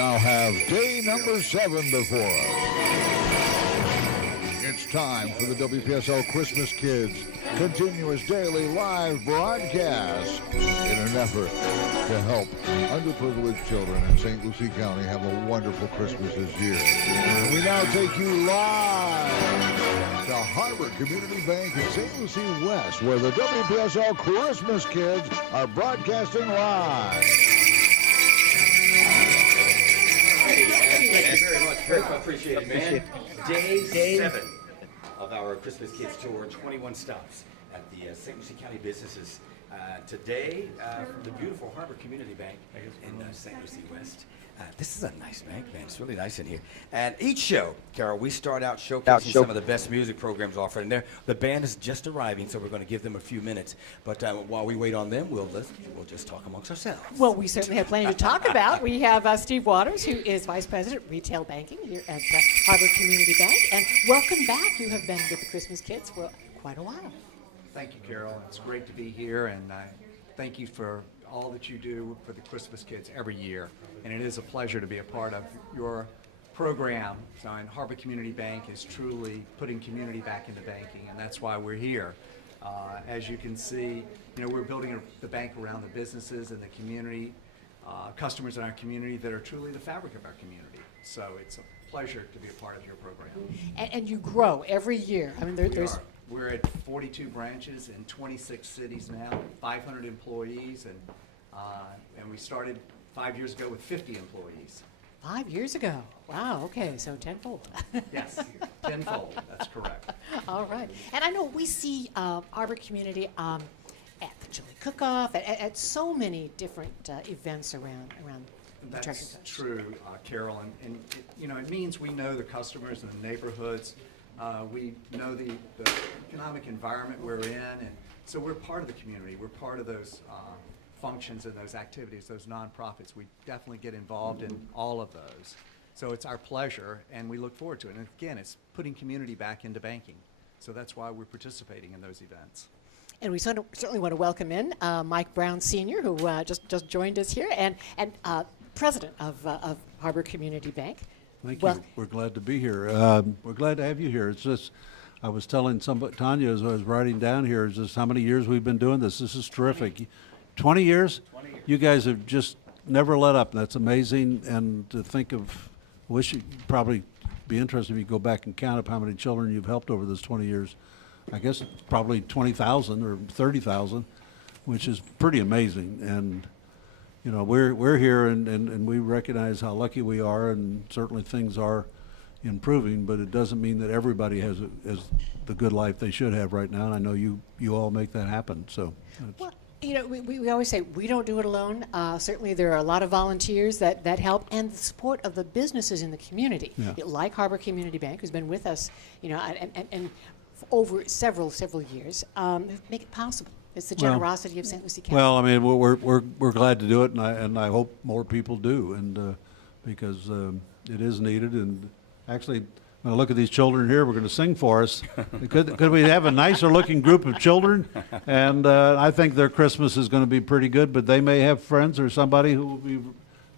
now have day number 7 before us. It's time for the WPSL Christmas Kids continuous daily live broadcast in an effort to help underprivileged children in St. Lucie County have a wonderful Christmas this year. And we now take you live to Harbor Community Bank in St. Lucie West, where the WPSL Christmas Kids are broadcasting live. Thank you very much. Very much appreciated, man. Day 7 of our Christmas Kids Tour, 21 stops at the St. Lucie County businesses. Today, from the beautiful Harbor Community Bank in St. Lucie West. This is a nice bank, man. It's really nice in here. And each show, Carol, we start out showcasing some of the best music programs offered. And the band is just arriving, so we're going to give them a few minutes. But while we wait on them, we'll just talk amongst ourselves. Well, we certainly have plenty to talk about. We have Steve Waters, who is Vice President Retail Banking here at Harbor Community Bank. And welcome back. You have been with the Christmas Kids for quite a while. Thank you, Carol. It's great to be here, and thank you for all that you do for the Christmas Kids every year. And it is a pleasure to be a part of your program. So, and Harbor Community Bank is truly putting community back into banking, and that's why we're here. As you can see, we're building the bank around the businesses and the community, customers in our community that are truly the fabric of our community. So it's a pleasure to be a part of your program. And you grow every year. I mean, We're at 42 branches in 26 cities now, 500 employees, and we started 5 years ago with 50 employees. 5 years ago. Wow, okay, so tenfold. Yes, tenfold, that's correct. All right. And I know we see Harbor Community at the Chili Cook-Off, at so many different events around the Treasure That's Coast. true, Carol, and it means we know the customers and the neighborhoods. We know the economic environment we're in, and so we're part of the community. We're part of those functions and those activities, those nonprofits. We definitely get involved in all of those. So it's our pleasure, and we look forward to it. And again, it's putting community back into banking. So that's why we're participating in those events. And we certainly want to welcome in Mike Brown Sr., who just joined us here, and president of Harbor Community Bank. Thank you. We're glad to be here. We're glad to have you here. It's just, I was telling Tanya as I was writing down here, is just how many years we've been doing this. This is terrific. 20 years? 20 years. You guys have just never let up. That's amazing. And to think of, I wish you'd probably be interested if you go back and count up how many children you've helped over those 20 years. I guess it's probably 20,000 or 30,000, which is pretty amazing. And we're here and we recognize how lucky we are, and certainly things are improving, but it doesn't mean that everybody has the good life they should have right now, and I know you all make that happen. So, well, we always say we don't do it alone. Certainly there are a lot of volunteers that help, and the support of the businesses in the community, like Harbor Community Bank, who's been with us, and for over several years, make it possible. It's the generosity of St. Lucie County. Well, I mean, we're glad to do it, and I hope more people do, and because it is needed. And actually, when I look at these children here, we're going to sing for us. Could we have a nicer looking group of children? And I think their Christmas is going to be pretty good. But they may have friends or somebody who will be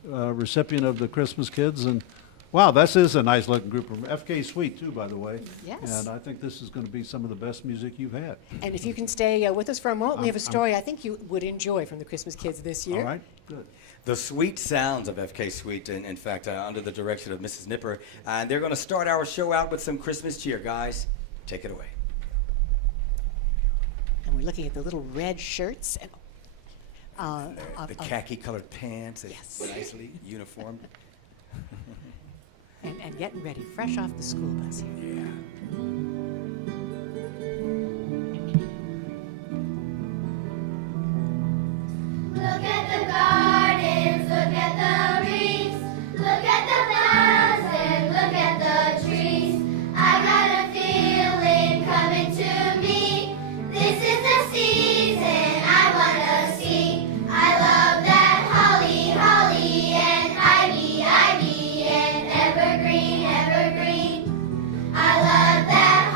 recipient of the Christmas Kids. And wow, this is a nice looking group. FK Suite too, by the way. Yes. And I think this is going to be some of the best music you've had. And if you can stay with us for a moment, we have a story I think you would enjoy from the Christmas Kids this year. All right, good. The sweet sounds of FK Suite, in fact, under the direction of Mrs. Nipper. And they're going to start our show out with some Christmas cheer. Guys, take it away. And we're looking at the little red shirts. And, the khaki-colored pants, yes. Nicely uniformed. and getting ready, fresh off the school bus here. Yeah. Look at the gardens, look at the wreaths, look at the flowers and look at the trees. I got a feeling coming to me. This is the season I wanna see. I love that holly, holly and ivy, ivy and evergreen, evergreen. I love that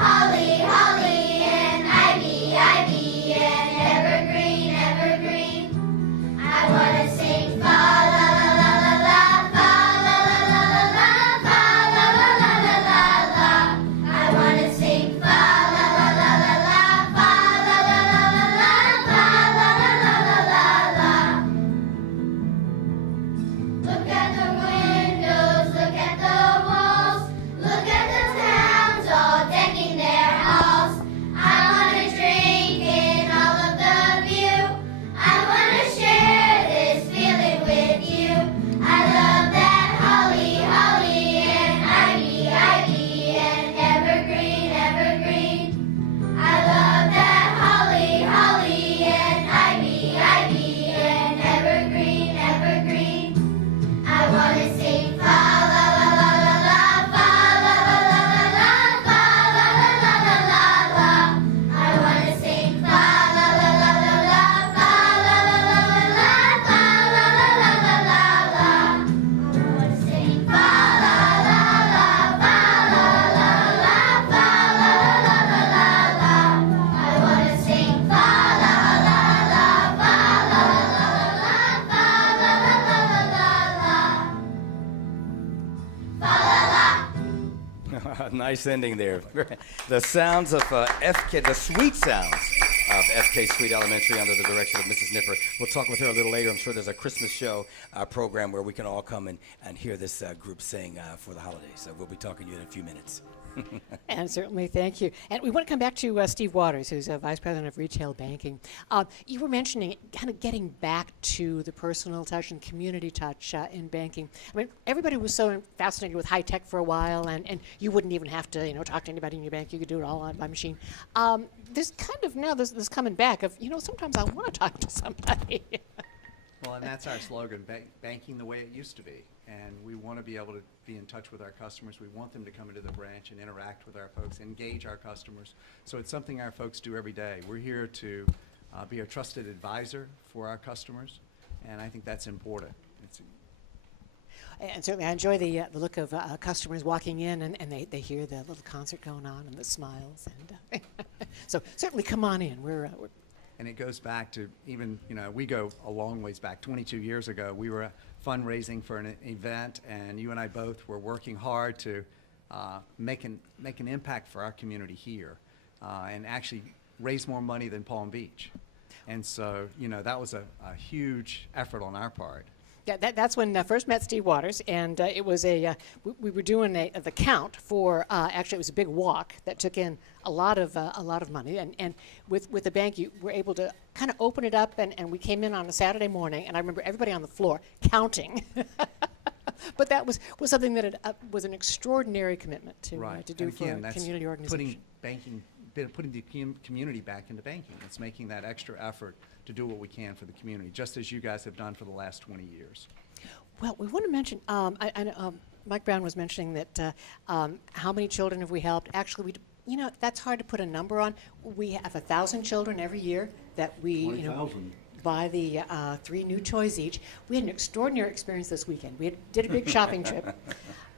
Nice ending there. The sounds of FK, the sweet sounds of FK Sweet Elementary under the direction of Mrs. Nipper. We'll talk with her a little later. I'm sure there's a Christmas show program where we can all come and hear this group sing for the holidays. So we'll be talking to you in a few minutes. And certainly, thank you. And we want to come back to Steve Waters, who's Vice President of Retail Banking. You were mentioning kind of getting back to the personal touch and community touch in banking. I mean, everybody was so fascinated with high tech for a while, and you wouldn't even have to, talk to anybody in your bank. You could do it all on by machine. There's kind of now this coming back of, sometimes I want to talk to somebody. Well, and that's our slogan, banking the way it used to be. And we want to be able to be in touch with our customers. We want them to come into the branch and interact with our folks, engage our customers. So it's something our folks do every day. We're here to be a trusted advisor for our customers, and I think that's important. And certainly, I enjoy the look of customers walking in, and they hear the little concert going on and the smiles. And so certainly, come on in. We're And it goes back to even, we go a long ways back. 22 years ago, we were fundraising for an event, and you and I both were working hard to make an impact for our community here and actually raise more money than Palm Beach. And so, that was a huge effort on our part. Yeah, that's when I first met Steve Waters, and it was we were doing the count for actually it was a big walk that took in a lot of money, and with the bank you were able to kind of open it up, and we came in on a Saturday morning, and I remember everybody on the floor counting. But that was something that was an extraordinary commitment to do for a community organization. Putting the community back into banking. It's making that extra effort to do what we can for the community, just as you guys have done for the last 20 years. Well, we want to mention, I know, Mike Brown was mentioning that how many children have we helped? Actually, that's hard to put a number on. We have 1,000 children every year that we, buy the 3 new toys each. We had an extraordinary experience this weekend. We did a big shopping trip.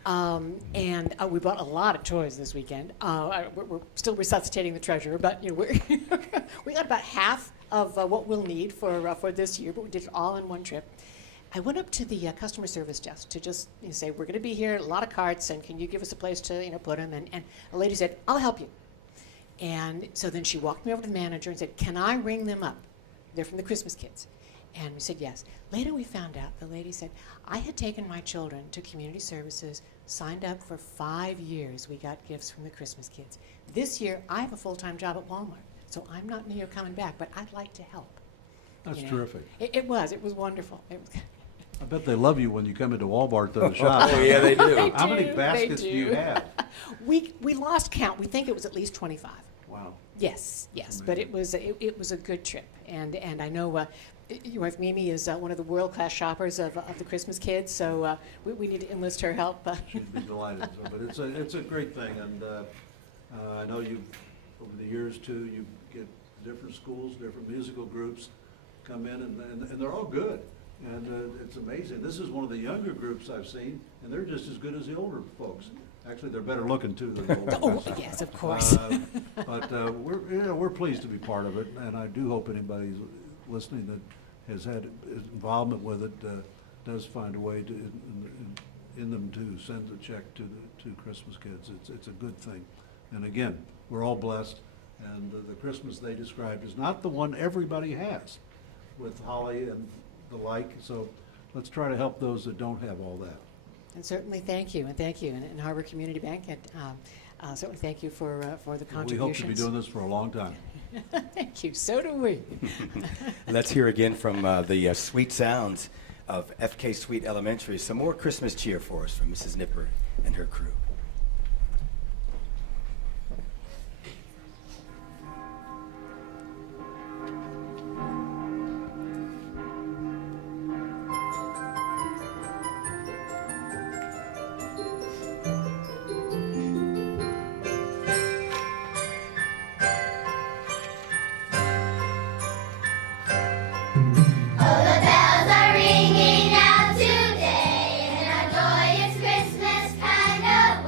And we bought a lot of toys this weekend. We're still resuscitating the treasurer, but we got about half of what we'll need for this year, but we did it all in one trip. I went up to the customer service desk to just say, we're going to be here, a lot of carts, and can you give us a place to put them? And a lady said, I'll help you. And so then she walked me over to the manager and said, can I ring them up? They're from the Christmas Kids. And we said yes. Later we found out, the lady said, I had taken my children to community services, signed up for 5 years. We got gifts from the Christmas Kids. This year, I have a full-time job at Walmart, so I'm not coming back, but I'd like to help. That's terrific. It was wonderful. I bet they love you when you come into Walmart to the shop. Oh, yeah, they do. How many baskets do you have? We lost count. We think it was at least 25. Wow. Yes, but it was a good trip, and I know your wife Mimi is one of the world-class shoppers of the Christmas Kids, so we need to enlist her help. She'd be delighted. But it's a great thing, and I know you over the years too. You get different schools, different musical groups come in, and they're all good, and it's amazing. This is one of the younger groups I've seen, and they're just as good as the older folks. Actually, they're better looking too than the older Oh, folks. yes, of course. But we're pleased to be part of it, and I do hope anybody listening that has had involvement with it does find a way to in them to send a check to Christmas Kids. It's a good thing, and again, we're all blessed. And the Christmas they described is not the one everybody has, with holly and the like. So let's try to help those that don't have all that. And certainly thank you. And Harbor Community Bank, certainly thank you for the contributions. We hope to be doing this for a long time. Thank you. So do we. Let's hear again from the sweet sounds of FK Sweet Elementary. Some more Christmas cheer for us from Mrs. Nipper and her crew. Oh, the bells are ringing out today in a joyous Christmas kind of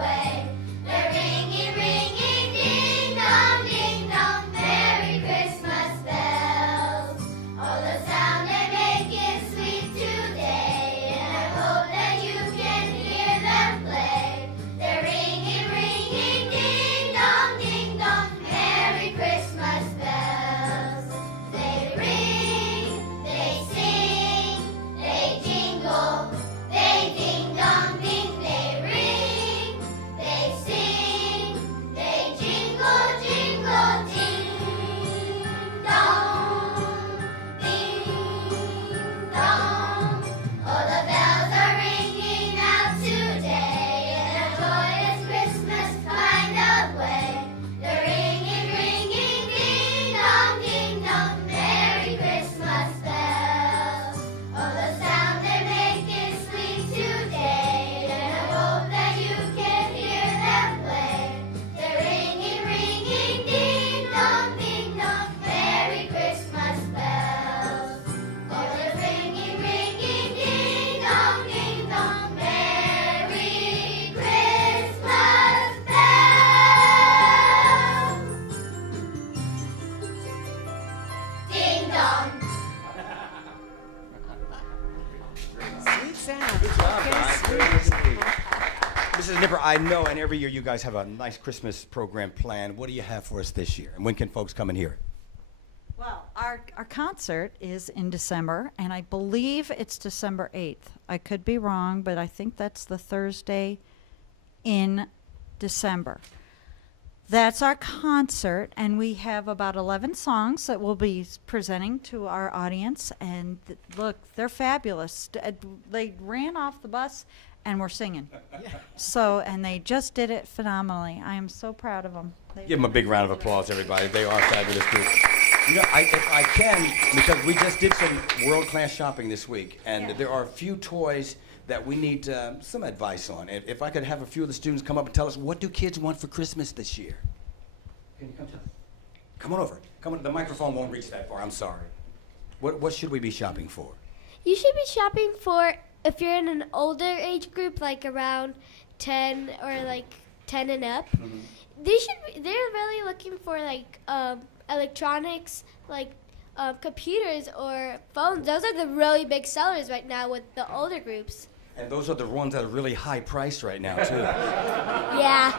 sound. Good job, Okay, guys. sweet. Very sweet. Mrs. Nipper, I know, and every year you guys have a nice Christmas program planned. What do you have for us this year? And when can folks come and hear it? Well, our concert is in December, and I believe it's December 8th. I could be wrong, but I think that's the Thursday in December. That's our concert, and we have about 11 songs that we'll be presenting to our audience. And look, they're fabulous. They ran off the bus and were singing. So, and they just did it phenomenally. I am so proud of them. Give them a big round of applause, everybody. They are a fabulous group. You know, if I can, because we just did some world-class shopping this week, and Yeah. there are a few toys that we need some advice on. If I could have a few of the students come up and tell us, what do kids want for Christmas this year? Can you come tell us? Come on over. Come on. The microphone won't reach that far. I'm sorry. What should we be shopping for? You should be shopping for, if you're in an older age group, like around 10 or like 10 and up. They're really looking for like electronics, like computers or phones. Those are the really big sellers right now with the older groups. And those are the ones that are really high priced right now, too. Yeah.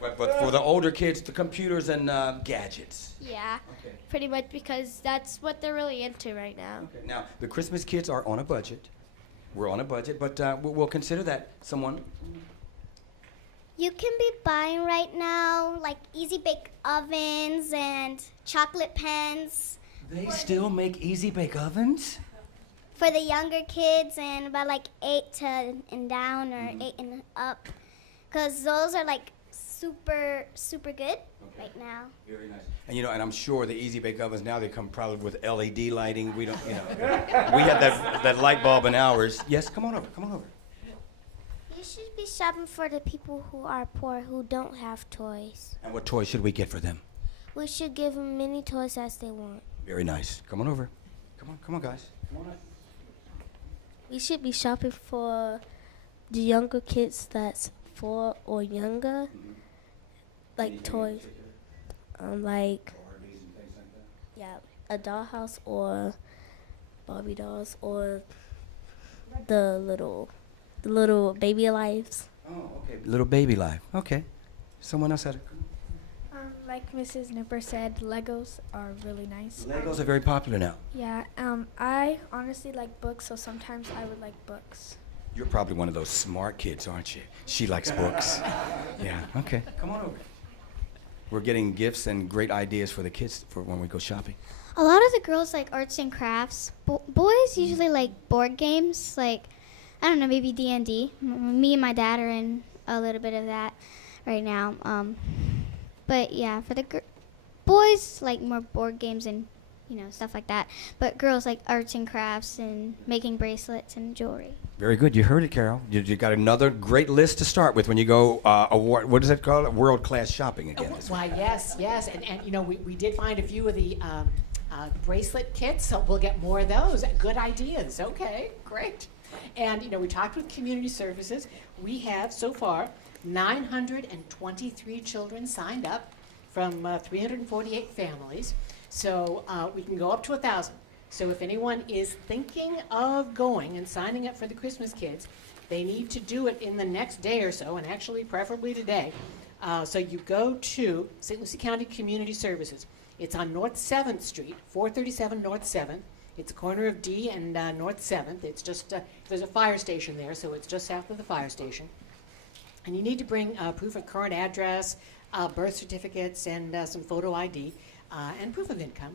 But for the older kids, the computers and gadgets. Yeah. Okay. Pretty much because that's what they're really into right now. Okay. Now, the Christmas kids are on a budget. We're on a budget, but we'll consider that. Someone? You can be buying right now like easy bake ovens and chocolate pens They still make easy bake ovens? for the younger kids and about like 8 to and down or 8 and up, because those are like super good right now. Very nice. And you know, and I'm sure the easy bake ovens now, they come probably with LED lighting. We don't, you know, we had that light bulb in ours. Yes, come on over. Come on over. You should be shopping for the people who are poor who don't have toys. And what toys should we get for them? We should give them many toys as they want. Very nice. Come on over. Come on, guys. Come on up. We should be shopping for the younger kids that's 4 or younger, like toys, like yeah, a dollhouse or Barbie dolls or the little baby lives. Oh, okay. Little baby life. Okay. Someone else had a... Like Mrs. Nipper said, Legos are really nice. Legos are very popular now. Yeah, I honestly like books, so sometimes I would like books. You're probably one of those smart kids, aren't you? She likes books. Yeah, okay. Come on over. We're getting gifts and great ideas for the kids for when we go shopping. A lot of the girls like arts and crafts. Boys usually like board games, like, I don't know, maybe D&D. Me and my dad are in a little bit of that right now. But yeah, for the boys, like more board games and, you know, stuff like that. But girls like arts and crafts and making bracelets and jewelry. Very good. You heard it, Carol. You got another great list to start with when you go what is it called? World-class shopping again. Why, yes. And you know, we did find a few of the bracelet kits, so we'll get more of those. Good ideas. Okay, great. And, you know, we talked with community services. We have, so far, 923 children signed up from 348 families. So we can go up to 1,000. So if anyone is thinking of going and signing up for the Christmas Kids, they need to do it in the next day or so, and actually preferably today. So you go to St. Lucie County Community Services. It's on North 7th Street, 437 North 7th. It's a corner of D and North 7th. It's just, there's a fire station there, so it's just south of the fire station. And you need to bring proof of current address, birth certificates, and some photo ID, and proof of income.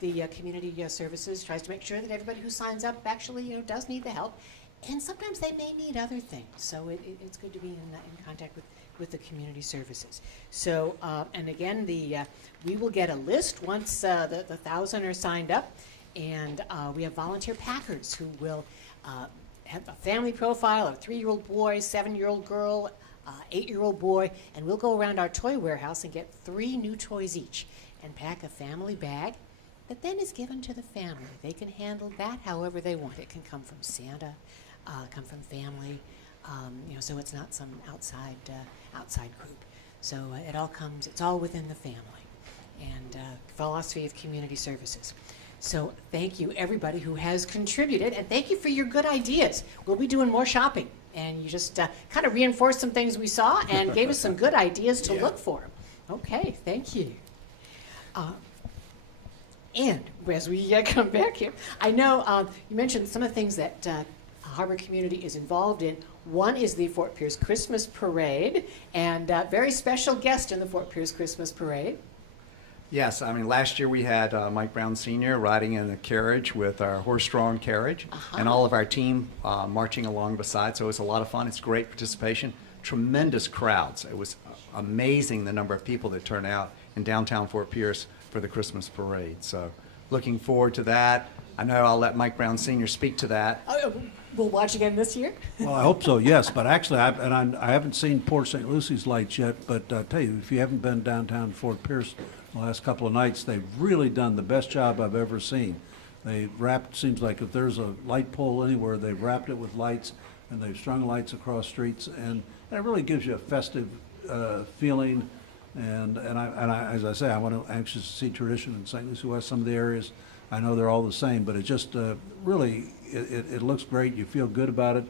The community services tries to make sure that everybody who signs up actually, you know, does need the help. And sometimes they may need other things, so it's good to be in contact with the community services. So, and again, we will get a list once the 1,000 are signed up, and we have volunteer packers who will have a family profile of a 3-year-old boy, 7-year-old girl, 8-year-old boy, and we'll go around our toy warehouse and get 3 new toys each and pack a family bag that then is given to the family. They can handle that however they want. It can come from Santa, come from family, you know, so it's not some outside group. So it all comes, it's all within the family, and philosophy of community services. So thank you, everybody who has contributed, and thank you for your good ideas. We'll be doing more shopping, and you just kind of reinforced some things we saw and gave us some good ideas to look for. Okay, thank you. And as we come back here, I know you mentioned some of the things that Harbor community is involved in. One is the Fort Pierce Christmas Parade, and very special guest in the Fort Pierce Christmas Parade. Yes, I mean, last year we had Mike Brown Sr. riding in a carriage with our horse-drawn carriage, and all of our team marching along beside, so it was a lot of fun. It's great participation, tremendous crowds. It was amazing the number of people that turned out in downtown Fort Pierce for the Christmas parade. So looking forward to that. I know I'll let Mike Brown Sr. speak to that. Oh, we'll watch again this year? Well, I hope so, yes, but actually, I haven't seen Port St. Lucie's lights yet, but I tell you, if you haven't been downtown Fort Pierce the last couple of nights, they've really done the best job I've ever seen. They wrapped, seems like if there's a light pole anywhere, they've wrapped it with lights, and they've strung lights across streets, and it really gives you a festive feeling. And as I say, I'm anxious to see tradition in St. Lucie West. Some of the areas, I know they're all the same, but it just really, it looks great. You feel good about it.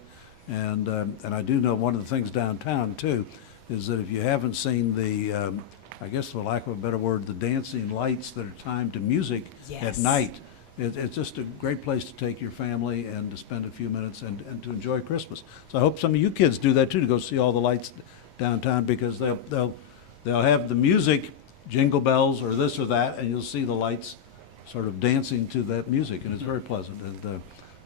And I do know one of the things downtown, too, is that if you haven't seen the, I guess for lack of a better word, the dancing lights that are timed to music at night, it's just a great place to take your family and to spend a few minutes and to enjoy Christmas. So I hope some of you kids do that, too, to go see all the lights downtown, because they'll have the music, jingle bells or this or that, and you'll see the lights sort of dancing to that music, and it's very pleasant.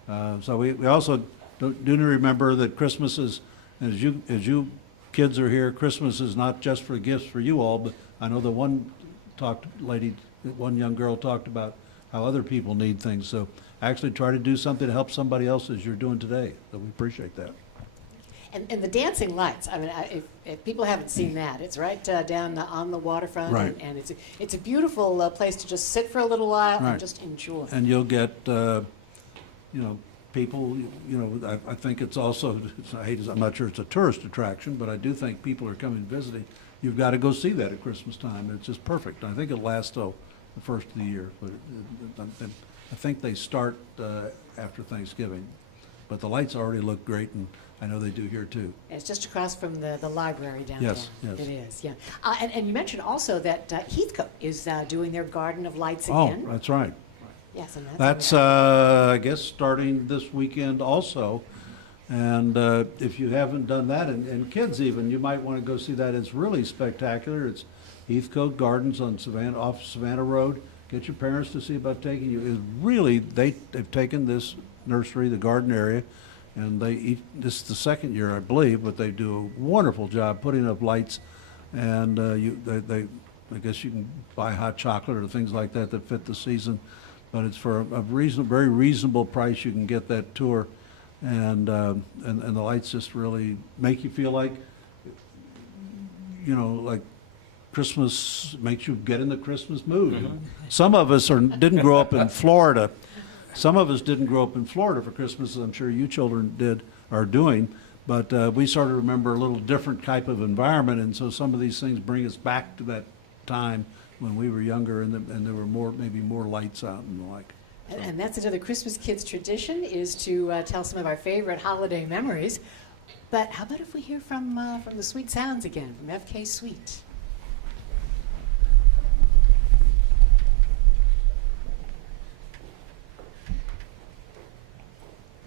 And so we also do remember that Christmas is, as you kids are here, Christmas is not just for gifts for you all, but I know the one young girl talked about how other people need things. So actually try to do something to help somebody else as you're doing today. So we appreciate that. And the dancing lights, I mean, if people haven't seen that, it's right down on the waterfront. Right. And it's a beautiful place to just sit for a little while Right. and just enjoy. And you'll get, people, I think it's also, I'm not sure it's a tourist attraction, but I do think people are coming visiting. You've got to go see that at Christmas time. It's just perfect. I think it lasts till the first of the year, but I think they start after Thanksgiving. But the lights already look great, and I know they do here too. It's just across from the library downtown. Yes. It is, yeah. And you mentioned also that Heathcote is doing their Garden of Lights Oh, again. that's right. Yes, and That's, I guess, starting this weekend also. And if you haven't done that, and kids even, you might want to go see that. It's really spectacular. It's Heathcote Gardens on off Savannah Road. Get your parents to see about taking you. It's really, they've taken this nursery, the garden area, and this is the second year, I believe, but they do a wonderful job putting up lights. And I guess you can buy hot chocolate or things like that that fit the season. But it's for a very reasonable price. You can get that tour, and the lights just really make you feel like, like Christmas makes you get in the Christmas mood. Mm-hmm. Some of us didn't grow up in Florida. Some of us didn't grow up in Florida for Christmas, as I'm sure you children are doing. But we sort of remember a little different type of environment, and so some of these things bring us back to that time when we were younger, and there were maybe more lights out and the like. And that's another Christmas Kids tradition, is to tell some of our favorite holiday memories. But how about if we hear from the Sweet Sounds again, from FK Sweet?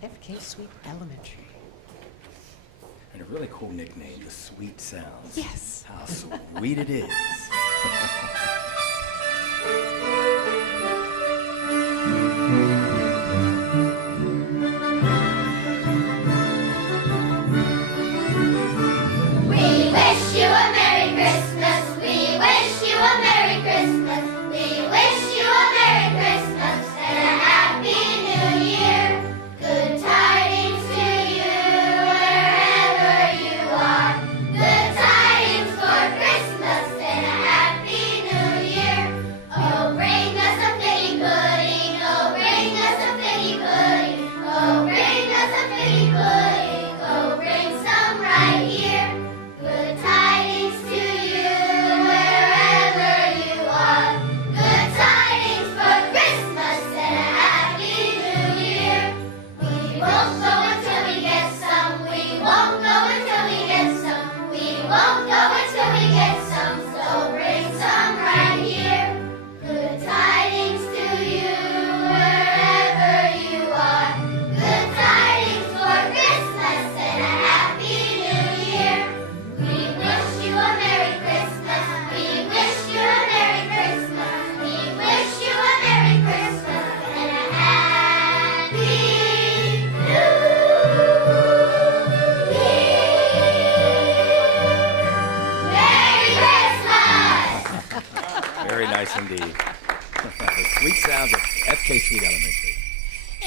FK Sweet Elementary. And a really cool nickname, the Sweet Sounds. Yes. How sweet it is. We wish you a Merry Christmas. We wish you a Merry Christmas. We wish you a Merry Christmas and a Happy New Year. Good tidings to you wherever you are. Good tidings for Christmas and a Happy New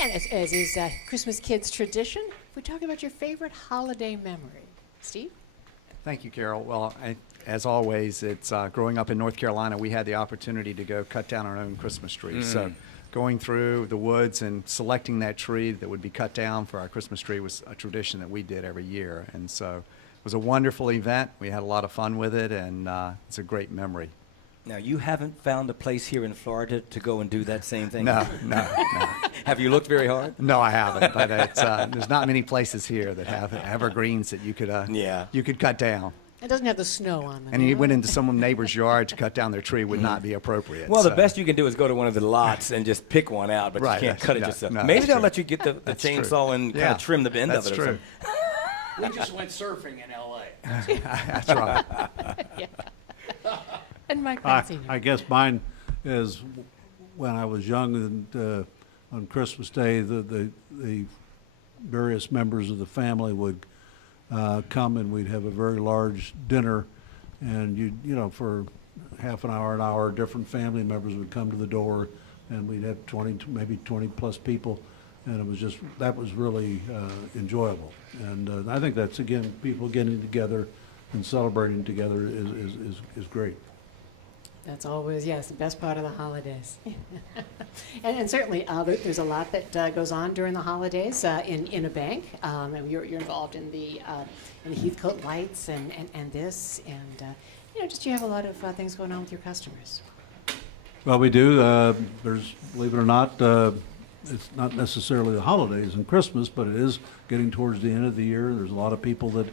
And as is Christmas Kids tradition, we talk about your favorite holiday memory. Steve? Thank you, Carol. Well, as always, it's growing up in North Carolina, we had the opportunity to go cut down our own Christmas tree. So going through the woods and selecting that tree that would be cut down for our Christmas tree was a tradition that we did every year. And so it was a wonderful event. We had a lot of fun with it, and it's a great memory. Now, you haven't found a place here in Florida to go and do that same thing? No. Have you looked very hard? No, I haven't. But it's, there's not many places here that have evergreens that you could cut down. It doesn't have the snow on them. And you went into some neighbor's yard to cut down their tree would not be appropriate. Well, the so. best you can do is go to one of the lots and just pick one out, but Right, you can't cut it no, yourself. no, Maybe that's they'll true. let you get the That's chainsaw true. and kind Yeah, of trim the end that's of it or true. something. We just went surfing in L.A. That's right. And Mike Sr. I guess mine is when I was young and on Christmas Day, the various members of the family would come and we'd have a very large dinner, and you know, for half an hour, different family members would come to the door, and we'd have 20, maybe 20 plus people, and it was just, that was really enjoyable. And I think that's, again, people getting together and celebrating together is great. That's always, yes, the best part of the holidays. and certainly, there's a lot that goes on during the holidays in a bank. And you're involved in the Heathcote Lights and this, and you know, just you have a lot of things going on with your customers. Well, we do. There's, believe it or not, it's not necessarily the holidays and Christmas, but it is getting towards the end of the year. There's a lot of people that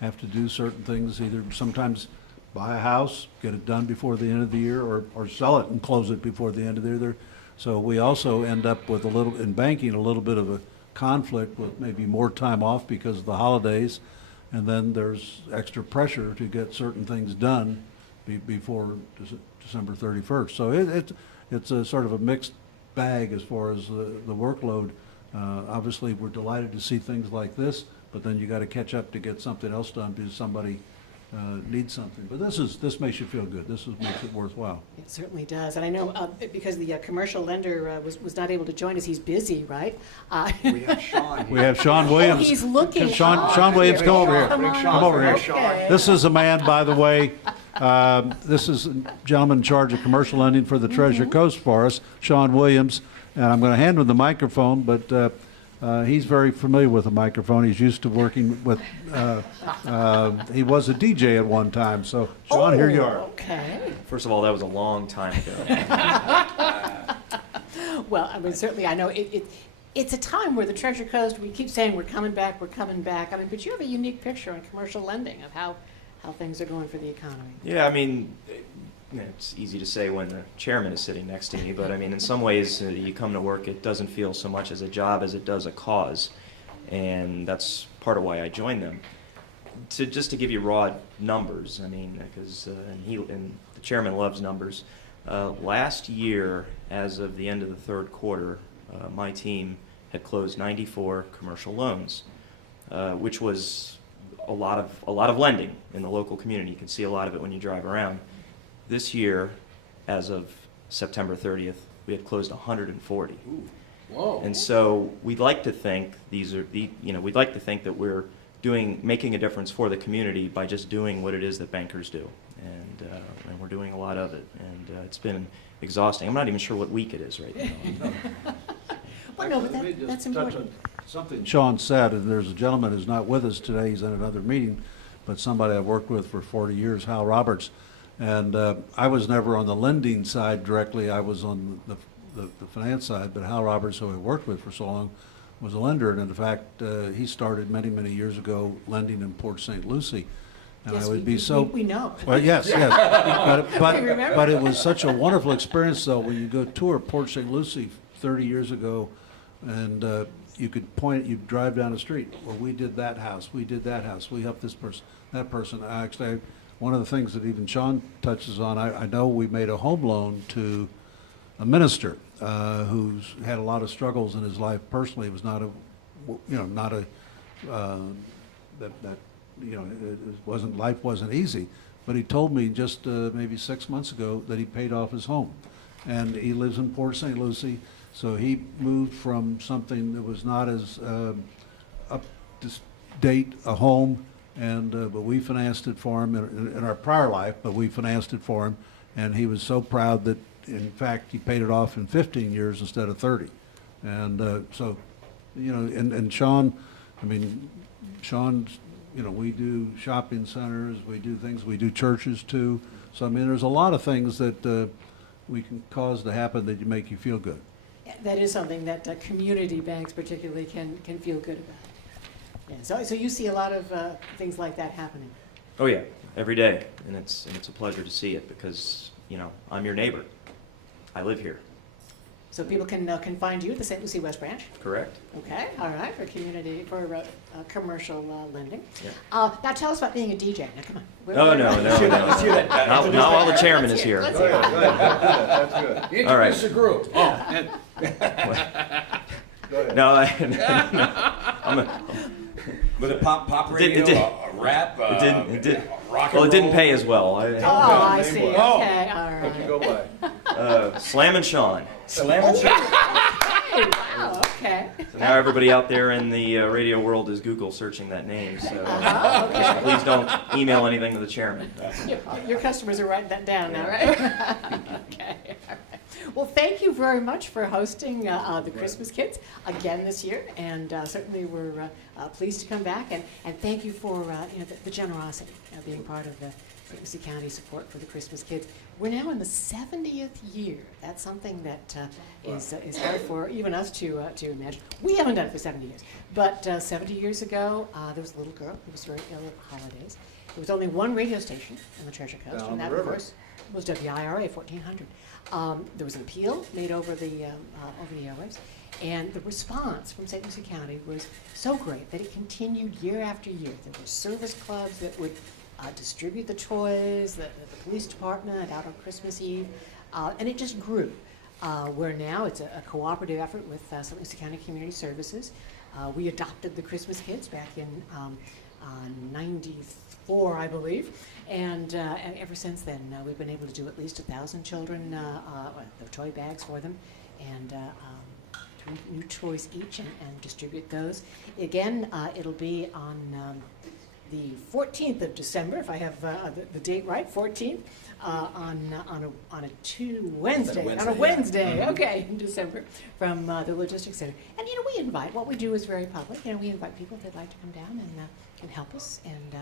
have to do certain things, either sometimes buy a house, get it done before the end of the year, or sell it and close it before the end of the year. So we also end up with in banking, a little bit of a conflict with maybe more time off because of the holidays, and then there's extra pressure to get certain things done before December 31st. So it's a sort of a mixed bag as far as the workload. Obviously, we're delighted to see things like this, but then you got to catch up to get something else done because somebody needs something. But this makes you feel good. Makes it worthwhile. It certainly does. And I know because the commercial lender was not able to join us, he's busy, right? We have Sean. We have Sean Williams. Oh, he's looking. Sean Williams, come over here. Come on Come over here. Okay. This is a man, by the way, this is a gentleman in charge of commercial lending for the Treasure Coast for us, Sean Williams. And I'm going to hand him the microphone, but he's very familiar with the microphone. He's used to working with, he was a DJ at one time. So, Sean, here you are. Okay. First of all, that was a long time ago. Well, I mean, certainly, I know it's a time where the Treasure Coast, we keep saying we're coming back. I mean, but you have a unique picture in commercial lending of how things are going for the economy. Yeah, I mean, it's easy to say when the chairman is sitting next to me, but I mean, in some ways, you come to work, it doesn't feel so much as a job as it does a cause, and that's part of why I joined them. Just to give you raw numbers, I mean, because and the chairman loves numbers. Last year, as of the end of the third quarter, my team had closed 94 commercial loans, which was a lot of lending in the local community. You can see a lot of it when you drive around. This year, as of September 30th, we had closed 140. Ooh. Whoa. And so we'd like to think we'd like to think that we're making a difference for the community by just doing what it is that bankers do, and we're doing a lot of it, and it's been exhausting. I'm not even sure what week it is right now. Well, no, but that's important. Something Sean said, and there's a gentleman who's not with us today, he's at another meeting, but somebody I've worked with for 40 years, Hal Roberts, and I was never on the lending side directly, I was on the finance side, but Hal Roberts, who I worked with for so long, was a lender, and in fact, he started many years ago lending in Port St. Lucie. And Yes, I would be so. we know. Well, yes. But it was such a wonderful experience, though, when you go tour Port St. Lucie 30 years ago, and you could point, you drive down the street. Well, we did that house, we helped this person, that person. Actually, one of the things that even Sean touches on, I know we made a home loan to a minister who's had a lot of struggles in his life personally. It was not life wasn't easy, but he told me just maybe 6 months ago that he paid off his home, and he lives in Port St. Lucie, So he moved from something that was not as up to date, a home, and but we financed it for him in our prior life, but we financed it for him, and he was so proud that, in fact, he paid it off in 15 years instead of 30. And so, you know, and Sean, I mean, Sean's, you know, we do shopping centers, we do things, we do churches too. So, I mean, there's a lot of things that we can cause to happen that make you feel good. That is something that community banks particularly can feel good about. Yeah, so you see a lot of things like that happening. Oh yeah, every day, and it's a pleasure to see it because, you know, I'm your neighbor. I live here. So people can find you at the St. Lucie West Branch. Correct. Okay, all right, for commercial lending. Yeah. Now tell us about being a DJ. Now come on. No. Not while the chairman is here. Let's hear it. That's good. All right. Introduce the group. Oh, and go ahead. No, I'm a, Was it pop radio, a rap, it did. rock and Well, it didn't roll? pay as well. Oh, I see. Okay, all right. What'd you go by? Slam and Sean. Slam and Shine. Hey, wow, okay. So now everybody out there in the radio world is Google searching that name. So Okay. please don't email anything to the chairman. Your customers are writing that down now, right? Okay. All right. Well, thank you very much for hosting the Christmas Kids again this year, and certainly we're pleased to come back. And thank you for you know, the generosity of being part of the Lucie County support for the Christmas Kids. We're now in the 70th year. That's something that is hard for even us to imagine. We haven't done it for 70 years, but 70 years ago, there was a little girl who was very ill at holidays. There was only one radio station on the Treasure Coast, Down and the that, river. of course, was WIRA 1400. There was an appeal made over the airwaves, and the response from St. Lucie County was so great that it continued year after year. There were service clubs that would distribute the toys, the police department out on Christmas Eve, and it just grew. Where now it's a cooperative effort with St. Lucie County Community Services. We adopted the Christmas Kids back in '94, I believe, and ever since then we've been able to do at least 1,000 children the toy bags for them, and 3 new toys each, and distribute those. Again, it'll be on the 14th of December, if I have the date right, 14th, on a Wednesday, okay, in December, from the Logistics Center. And, you know, we invite, what we do is very public, you know, we invite people if they'd like to come down and help us and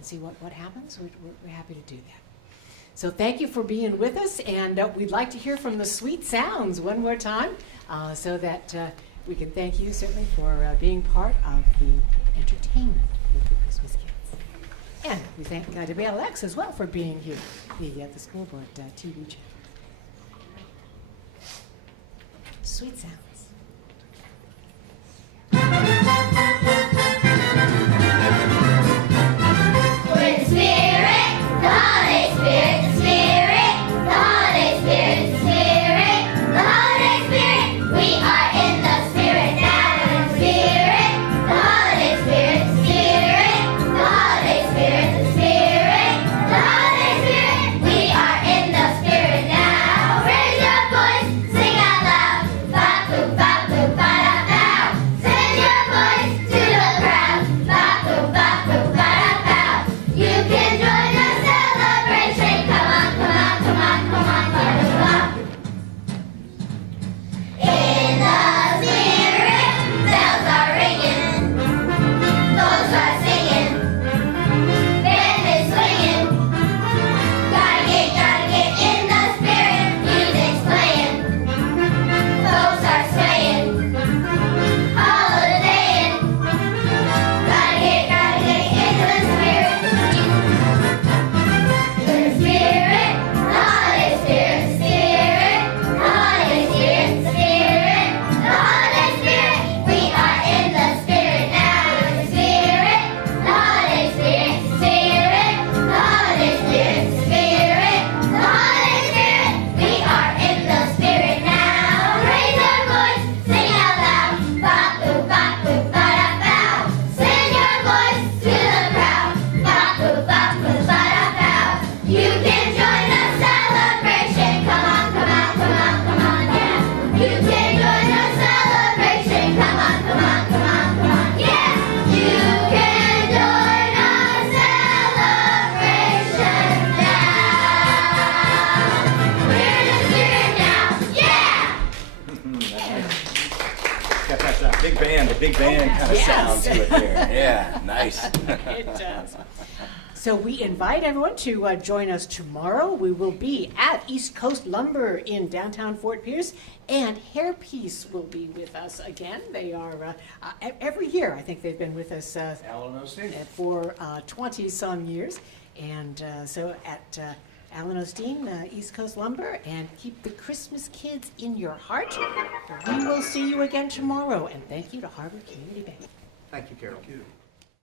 see what happens. We're happy to do that. So thank you for being with us, and we'd like to hear from the Sweet Sounds one more time, so that we can thank you certainly for being part of the entertainment with the Christmas Kids. And we thank WLX as well for being here, the school board TV channel. Sweet Sounds. We're the spirit, the holiday spirit, the spirit, the holiday spirit, the spirit, the holiday spirit. We are in the spirit now. We're the spirit, the holiday spirit, the spirit, the holiday spirit, the spirit, the holiday spirit. We are in the spirit now. Raise your voice, sing out loud. Clap the big band, kind of Yes. sound to it there. Yeah, nice. It does. So we invite everyone to join us tomorrow. We will be at East Coast Lumber in downtown Fort Pierce, and Hairpiece will be with us again. They are every year. I think they've been with us for 20-some years, and so at Alan Osteen, East Coast Lumber, and keep the Christmas kids in your heart. We will see you again tomorrow, and thank you to Harbor Community Bank. Thank you, Carol.